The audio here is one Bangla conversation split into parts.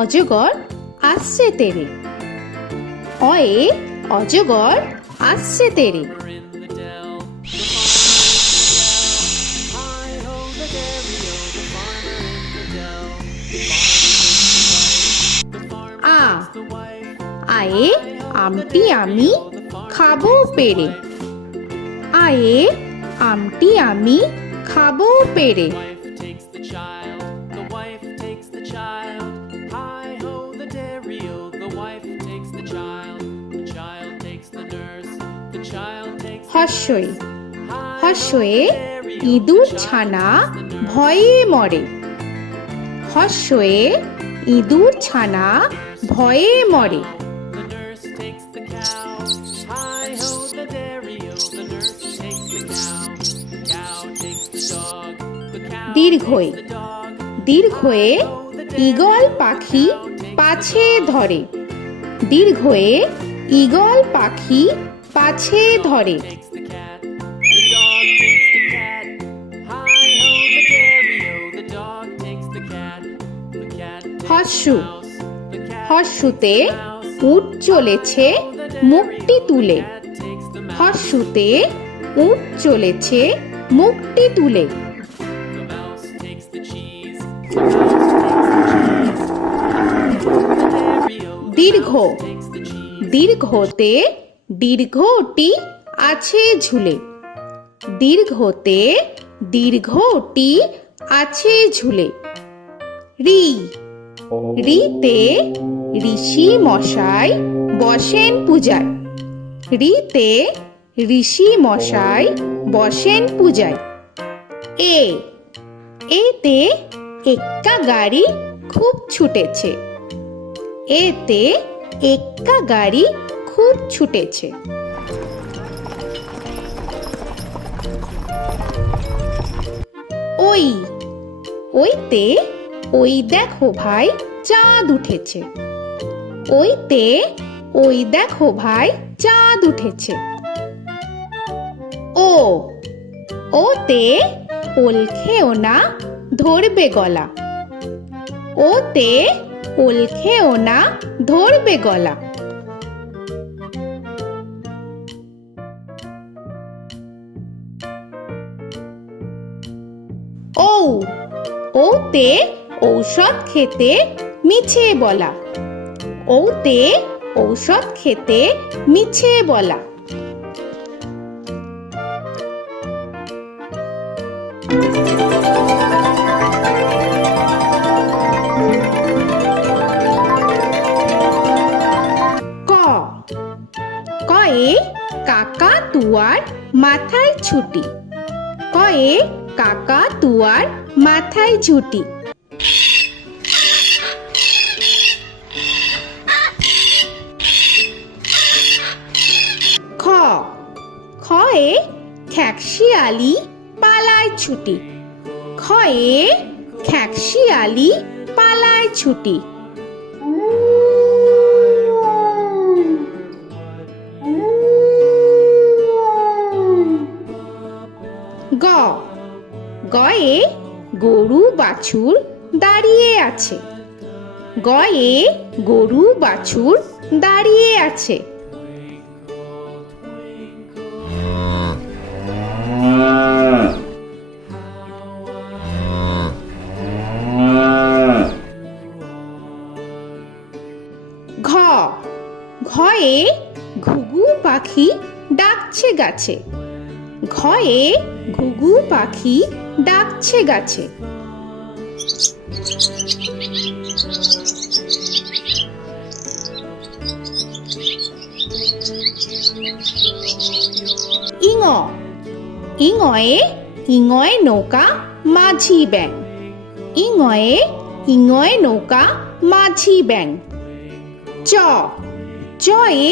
অজগর আসছে তেরে। অয়ে অজগর আসছে তেরে। আ আয়ে আমটি আমি খাবো পেরে। আয়ে আমটি আমি খাবো পেরে। হর্ষই হর্ষয়ে ইঁদুর ছানা ভয়ে মরে। হর্ষয়ে ইঁদুর ছানা ভয়ে মরে। দীর্ঘই দীর্ঘয়ে ঈগল পাখি পাছে ধরে। দীর্ঘয়ে ঈগল পাখি পাছে ধরে। হর্ষু হর্ষুতে উট চলেছে মুখটি তুলে। হর্ষুতে উট চলেছে মুখটি তুলে। দীর্ঘ দীর্ঘতে দীর্ঘটি আছে ঝুলে। দীর্ঘতে দীর্ঘটি আছে ঝুলে। রি রিতে ঋষি মশাই বসেন পূজায়। রিতে ঋষি মশাই বসেন পূজায়। এ এতে এক্কা গাড়ি খুব ছুটেছে। এতে এক্কা গাড়ি খুব ছুটেছে। ওই ওইতে ওই দেখো ভাই চাঁদ উঠেছে। ওইতে ওই দেখো ভাই চাঁদ উঠেছে। ও ওতে ওল খেও না ধরবে গলা। ওতে ওল খেও না ধরবে গলা। ঔ ওতে ঔষধ খেতে মিছে বলা। ওতে ঔষধ খেতে মিছে বলা। ক কয়ে কাকা তুয়ার মাথায় ছুটি। কয়ে কাকা তুয়ার মাথায় ঝুটি। খ খয়ে খ্যাকশিয়ালি পালায় ছুটি। খয়ে খ্যাকশিয়ালি পালায় ছুটি। গ গয়ে গরু বাছুর দাঁড়িয়ে আছে। গয়ে গরু বাছুর দাঁড়িয়ে আছে। ঘ ঘয়ে ঘুঘু পাখি ডাকছে গাছে। ঘয়ে ঘুঘু পাখি ডাকছে গাছে। ইঙ ইঙয়ে ইঙয়ে নৌকা মাঝি ব্যাং। ইঙয়ে ইঙয়ে নৌকা মাঝি ব্যাং। চ চয়ে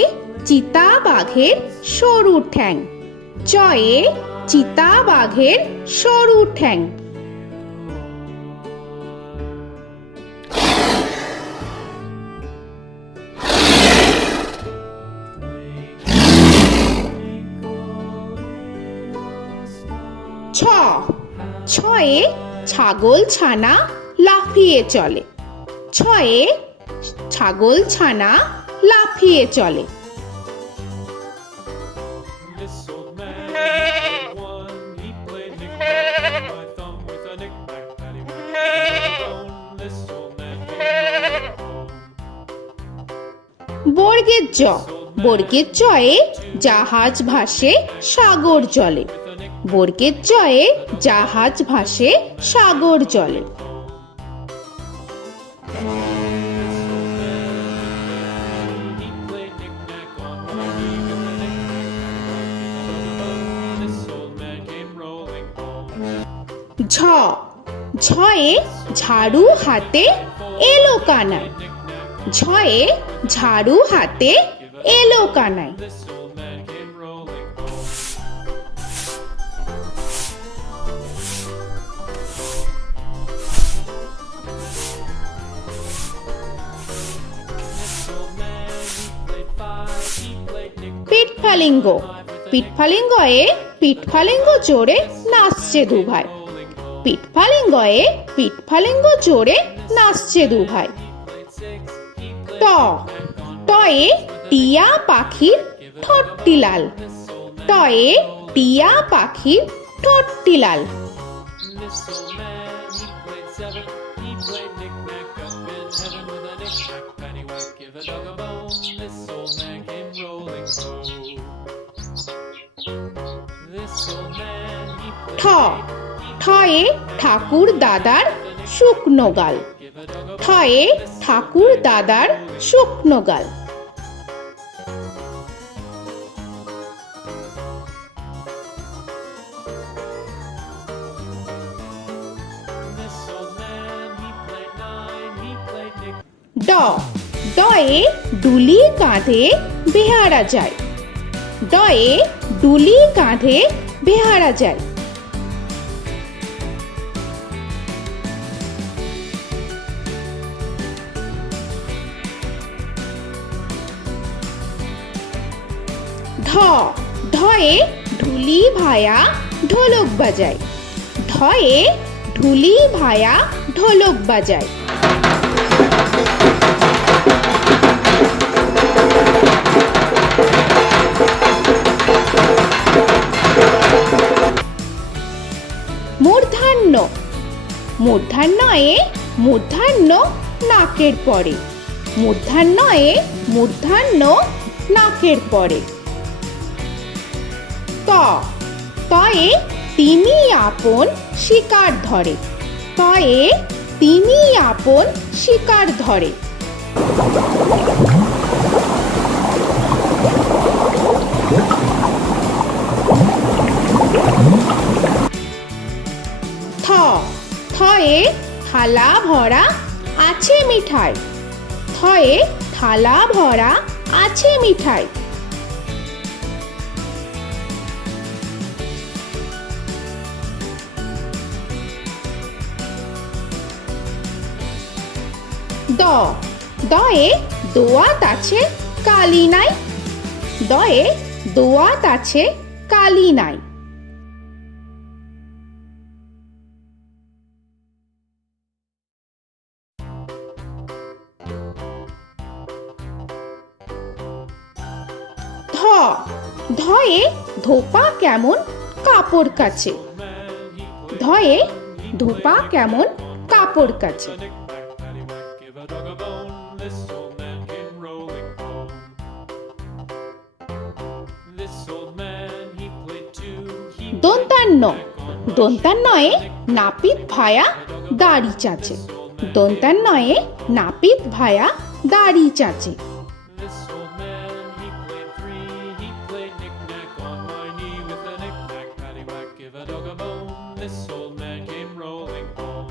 চিতা বাঘের সরু ঠ্যাং। চয়ে চিতা বাঘের সরু ঠ্যাং। ছ ছয়ে ছাগল ছানা লাফিয়ে চলে। ছয়ে ছাগল ছানা লাফিয়ে চলে। This old man had one. He played knick-knack on my thumb with a knick-knack, paddywhack, bone. This old man came rolling home. বর্গের জ, বর্গের জয়ে জাহাজ ভাসে সাগর জলে। বর্গের জয়ে জাহাজ ভাসে সাগর জলে। He played knick-knack on my knee with a knick-knack, this old man came rolling home. ঝ, ঝয়ে ঝাড়ু হাতে এলো কানাই। ঝয়ে ঝাড়ু হাতে এলো Kanai. This old man came rolling home. This old man, he played five. He played knick-knack. পিঠফালিঙ্গ, পিঠফালিঙ্গয়ে পিঠফালিঙ্গ জোরে নাচছে দুভাই। পিঠফালিঙ্গয়ে পিঠফালিঙ্গ জোরে নাচছে দুভাই। ট, টয়ে টিয়া পাখির ঠোঁটটি লাল। টয়ে টিয়া পাখির ঠোঁটটি লাল। This old man, he played seven. He played knick-knack up in heaven with a knick-knack, paddywhack, give a dog a bone. This old man came rolling home. This old man, he ঠ, played ঠয়ে ঠাকুর দাদার শুকনো গাল। give a dog a ঠয়ে ঠাকুর দাদার শুকনো গাল। This old man, he played nine. He played knick. ড, ডয়ে ডুলি কাঁধে বেহারা যায়। ডয়ে ডুলি কাঁধে বেহারা যায়। ঢ, ঢয়ে ঢুলি ভায়া ঢোলক বাজায়। ঢয়ে ঢুলি ভায়া ঢোলক বাজায়। মূর্ধন্য, মূর্ধন্যয়ে মূর্ধন্য নাকের পরে। মূর্ধন্যয়ে মূর্ধন্য নাকের পরে। ত, তয়ে তিনি আপন শিকার ধরে। তয়ে তিনি আপন শিকার ধরে। থ, থয়ে থালা ভরা আছে মিঠাই। থয়ে থালা ভরা আছে মিঠাই। দ, দয়ে দোয়াত আছে কালি নাই। দয়ে দোয়াত আছে কালি নাই। ধ, ধয়ে ধোপা কেমন কাপড় কাচে। ধয়ে ধোপা কেমন কাপড় কাচে। Knick-knack, paddywhack, give a dog a bone. This old man came rolling home. This old man, he played two. He দন্তান্ন, দন্তান্নয়ে নাপিত ভায়া দাড়ি চাচে। দন্তান্নয়ে নাপিত ভায়া দাড়ি চাচে। This old man, he played three. He played knick-knack on my knee with a knick-knack, paddywhack, give a dog a bone. This old man came rolling home.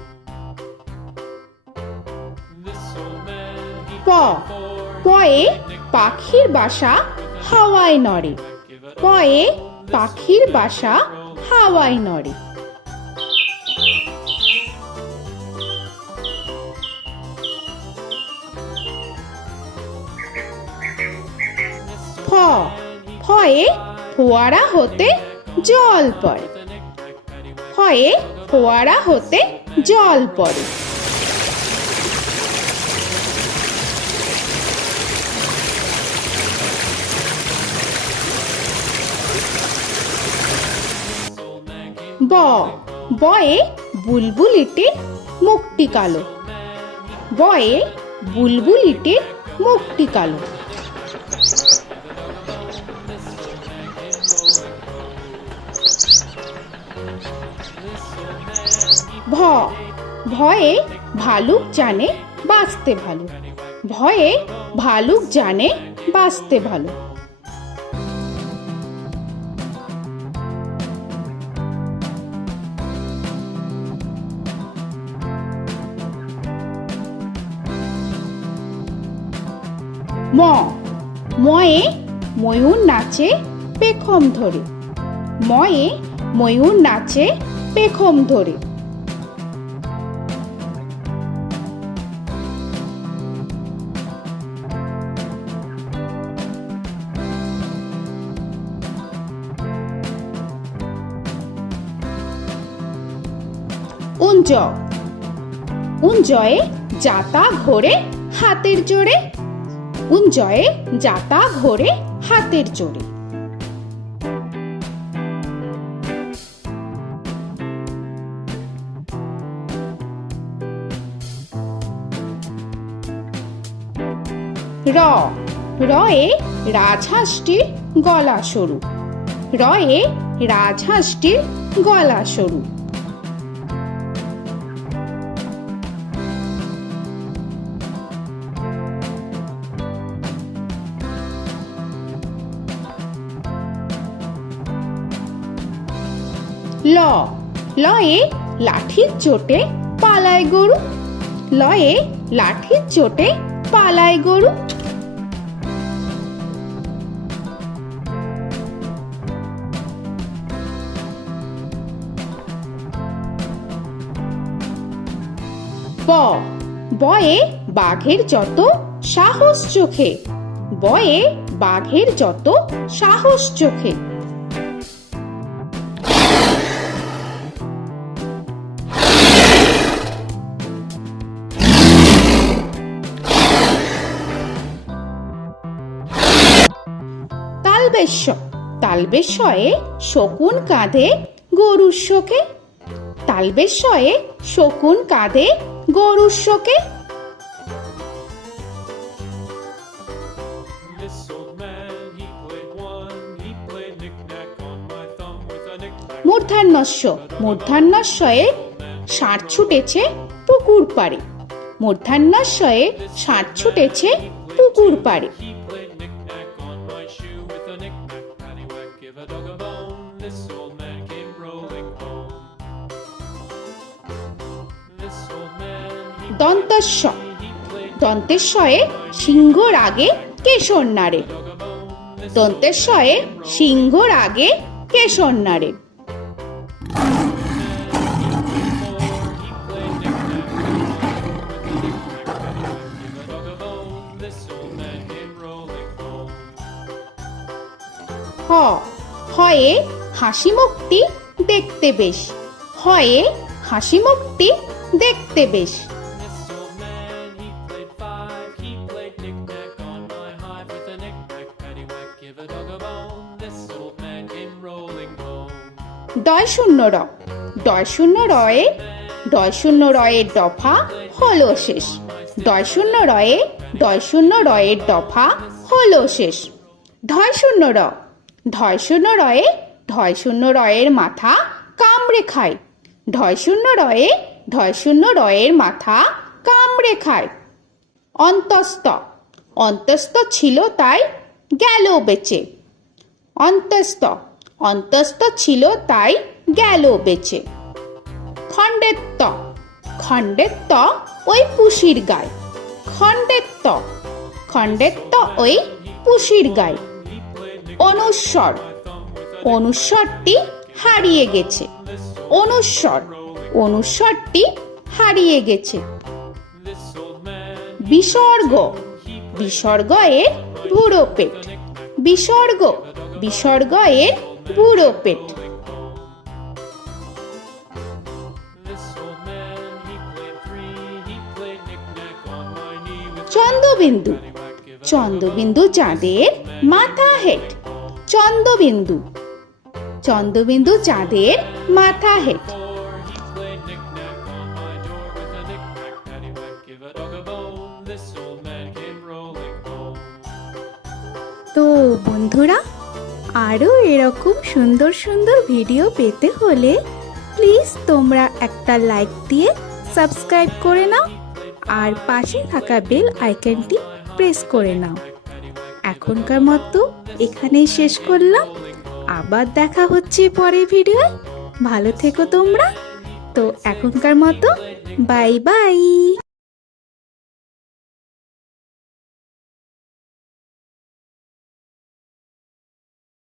This old man, he প, played four. পয়ে পাখির বাসা হাওয়ায় নড়ে। পয়ে পাখির বাসা হাওয়ায় নড়ে। ফ, ফয়ে ফোয়ারা হতে জল পড়ে। ফয়ে ফোয়ারা হতে জল পড়ে। ব বয়ে বুলবুলিটির মুখটি কালো। বয়ে বুলবুলিটির মুখটি কালো। ভ ভয়ে ভালুক জানে বাঁচতে ভালো। ভয়ে ভালুক জানে বাঁচতে ভালো। ম ময়ে ময়ূর নাচে পেখম ধরে। ময়ে ময়ূর নাচে পেখম ধরে। উঞ্জ উঞ্জয়ে যাতা ঘোরে হাতের জোরে। উঞ্জয়ে যাতা ঘোরে হাতের জোরে। র রয়ে রাজহাঁসটির গলা সরু। রয়ে রাজহাঁসটির গলা সরু। ল লয়ে লাঠির চোটে পালায় গরু। লয়ে লাঠির চোটে পালায় গরু। ব বয়ে বাঘের যত সাহস চোখে। বয়ে বাঘের যত সাহস চোখে। তালবেশ্য তালবেশ্যয়ে শকুন কাঁধে গরুর শোকে। তালবেশ্যয়ে শকুন কাঁধে গরুর শোকে। This old man, he played one. He played knick-knack on my thumb with a knick-knack. মূর্ধন্যস্য মূর্ধন্যস্যয়ে ষাঁড় ছুটেছে পুকুর পাড়ে। মূর্ধন্যস্যয়ে ষাঁড় ছুটেছে পুকুর পাড়ে। He played knick-knack on my shoe with a knick-knack, paddywhack, give a dog a bone. This old man came rolling home. This old man, he দন্তস্য played দন্তেশ্বয়ে সিংহর আগে কেশর নাড়ে। dog a bone. This দন্তেশ্বয়ে সিংহর আগে কেশর নাড়ে। he played knick-knack on my with a knick-knack, paddywhack, give a dog a bone. This old man came rolling home. হ হয়ে হাসি মুখটি দেখতে বেশ। হয়ে হাসি মুখটি দেখতে বেশ। This old man, he played five. He played knick-knack on my hive with a knick-knack, paddywhack, give a dog a bone. This old man came rolling home. ডয় শূন্য র ডয় শূন্য রয়ে ডয় শূন্য রয়ের দফা হলো শেষ। ডয় শূন্য রয়ে ডয় শূন্য রয়ের দফা হলো শেষ। ঢয় শূন্য র ঢয় শূন্য রয়ে ঢয় শূন্য রয়ের মাথা কামড়ে খায়। ঢয় শূন্য রয়ে ঢয় শূন্য রয়ের মাথা কামড়ে খায়। অন্তস্থ অন্তস্থ ছিল তাই গেল বেঁচে। অন্তস্থ অন্তস্থ ছিল তাই গেল বেঁচে। খণ্ডেত্ব খণ্ডেত্ব ওই পুষির গায়। খণ্ডেত্ব খণ্ডেত্ব ওই পুষির গায়। অনুস্বর অনুস্বরটি হারিয়ে গেছে। অনুস্বর অনুস্বরটি হারিয়ে গেছে। This old man, বিসর্গ বিসর্গ এর বুড়ো পেট। বিসর্গ বিসর্গ এর বুড়ো পেট। this old man, he played three. He played knick-knack on my knee with Chandrabindu paddywhack, give a Chandrabindu চাঁদের মাথা হেট। চন্দ্রবিন্দু চন্দ্রবিন্দু চাঁদের মাথা head. Before he played knick-knack on my door with a knick-knack, paddywhack, give a dog a bone. This old man came rolling home. তো বন্ধুরা, আরও এরকম সুন্দর সুন্দর ভিডিও পেতে হলে প্লিজ তোমরা একটা লাইক দিয়ে সাবস্ক্রাইব করে নাও আর পাশে থাকা বেল আইকনটি প্রেস করে নাও। এখনকার মতো এখানেই শেষ করলাম, আবার দেখা হচ্ছে পরের ভিডিও। ভালো থেকো তোমরা। তো এখনকার মতো বাই বাই।